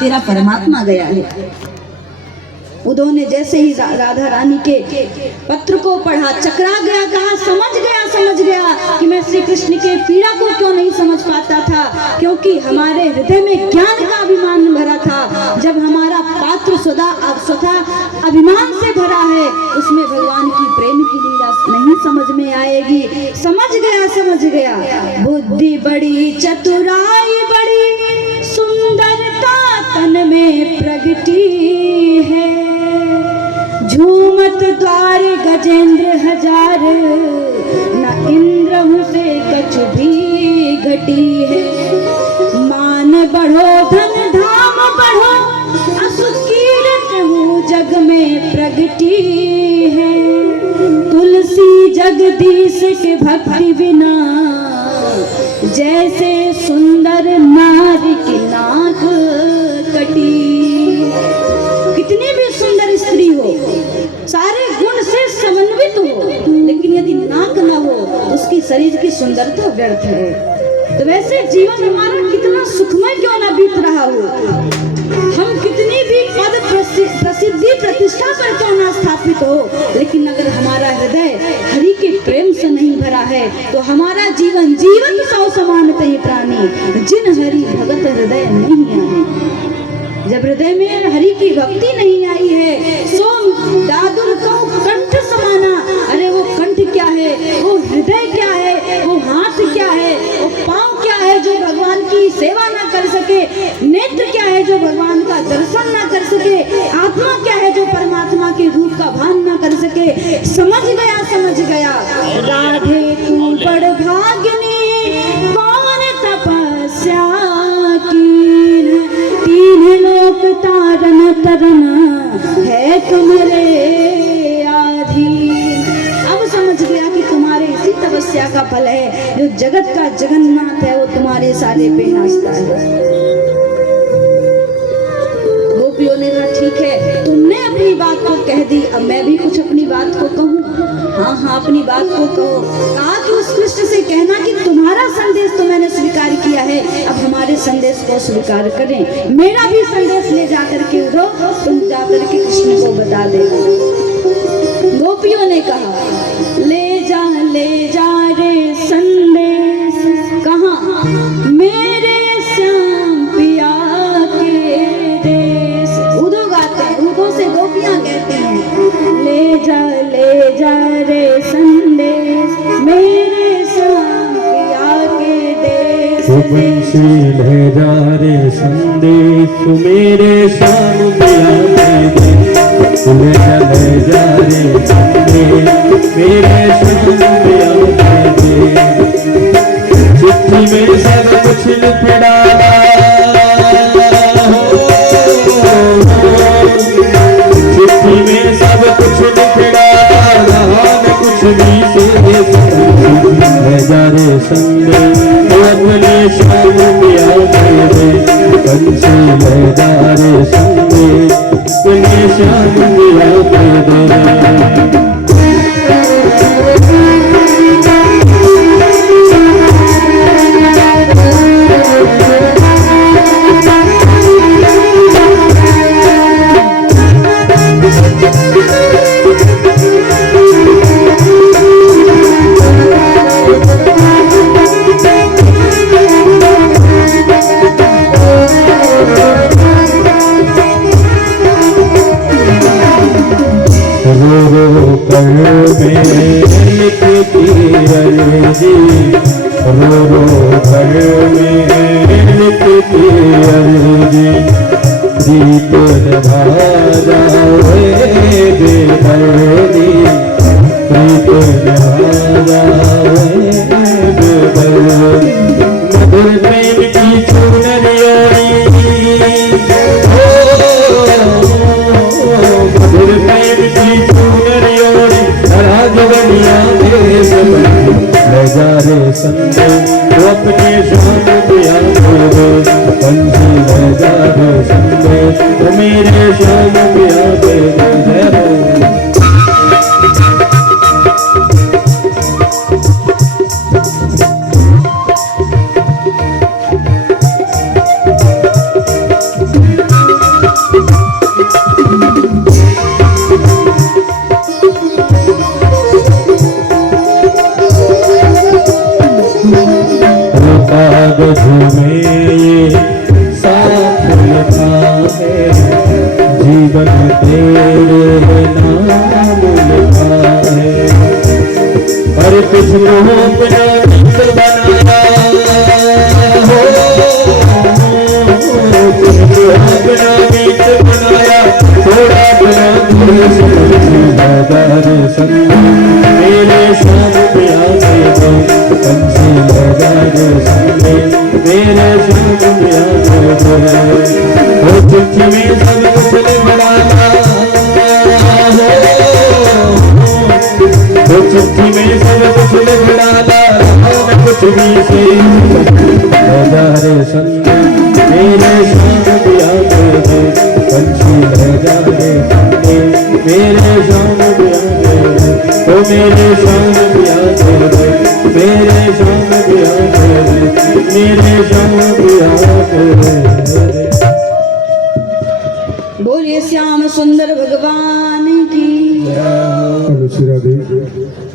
तेरा परमात्मा गया है। उद्धव ने जैसे ही राधा रानी के पत्र को पढ़ा, चकरा गया, कहा समझ गया कि मैं श्री कृष्ण के पीड़ा को क्यों नहीं समझ पाता था, क्योंकि हमारे हृदय में ज्ञान का अभिमान भरा था। जब हमारा पात्र स्वतः अभिमान से भरा है, उसमें भगवान की प्रेम की लीला नहीं समझ में आएगी। समझ गया बुद्धि बड़ी, चतुराई बड़ी, सुंदरता तन में प्रगटी है। झूमत द्वार गजेंद्र हजार, न इंद्र से कछु भी घटी है। मान बढ़ो धन धाम बढ़ो, असु कीर्त हो जग में प्रगटी है। तुलसी जगदीश के भक्ति बिना, जैसे सुंदर नारी की नाक कटी। कितनी भी सुंदर स्त्री हो, सारे गुण से समन्वित हो, लेकिन यदि नाक न हो तो उसकी शरीर की सुंदरता व्यर्थ है। तो वैसे जीवन हमारा कितना सुखमय क्यों न बीत रहा हो, हम कितनी भी पद प्रसिद्धि प्रतिष्ठा पर क्यों न स्थापित हो, लेकिन अगर हमारा हृदय हरि के प्रेम से नहीं भरा है तो हमारा जीवन सौ समान तहि प्राणी, जिन हरि भगत हृदय नहीं आए। जब हृदय में हरि की भक्ति नहीं आई है, सो दादुर कहूं कंठ समाना। अरे वो कंठ क्या है, वो हृदय क्या है, वो हाथ क्या है, वो पांव क्या है जो भगवान की सेवा ना कर सके, नेत्र क्या है जो भगवान का दर्शन ना कर सके, आत्मा क्या है जो परमात्मा के रूप का भान ना कर सके। समझ गया राधे तू बड़ भाग्यनी, कौन तपस्या कीन, तीन लोक तारन तरन है तुम्हारे आधीन। अब समझ गया कि तुम्हारे इसी तपस्या का फल है, जो जगत का जगन्नाथ है वो तुम्हारे सारे पे नाचता है। गोपियों ने कहा ठीक है, तुमने अपनी बात को कह दी, अब मैं भी कुछ अपनी बात को कहूँ। हाँ अपनी बात को कहो। कहा कि उस कृष्ण से कहना कि तुम्हारा संदेश तो मैंने स्वीकार किया है, अब हमारे संदेश को स्वीकार करें। मेरा भी संदेश ले जाकर के उद्धव तुम जाकर के कृष्ण को बता दे। गोपियों ने कहा ले जा रे संदेश, कहाँ मेरे श्याम पिया के देश। उद्धव गाते हैं, उद्धव से गोपियां कहते हैं ले जा रे संदेश मेरे श्याम पिया के देश। बंसी ले जा रे संदेश मेरे श्याम पिया के देश। ले जा रे संदेश मेरे श्याम पिया के देश। चिट्ठी में सब कुछ लिख डाला, चिट्ठी में सब कुछ लिख डाला, कुछ भी ले जा रे संदेश अपने श्याम पिया के देश। बंसी ले जा रे संदेश अपने श्याम पिया के देश। मेरे श्याम पिया के देश। लिखा है, जीवन तेरे नाम लिखा है। पर किसको अपना मित्र बनाया हो, किसको अपना मित्र बनाया, थोड़ा बना लगा रे संग मेरे सामने आके दो, पंछी लगा रे संग मेरे सामने आके दो। वो चिट्ठी में सब कुछ लिख डाला हो, चिट्ठी में सब कुछ लिख डाला, मैं कुछ भी से लगा रे संग मेरे सामने आके दो, पंछी लगा रे संग मेरे सामने आके दो, ओ मेरे सामने आके दो, मेरे सामने आके दो, मेरे सामने आके दो। बोलिए श्याम सुंदर भगवान की। श्री राधे।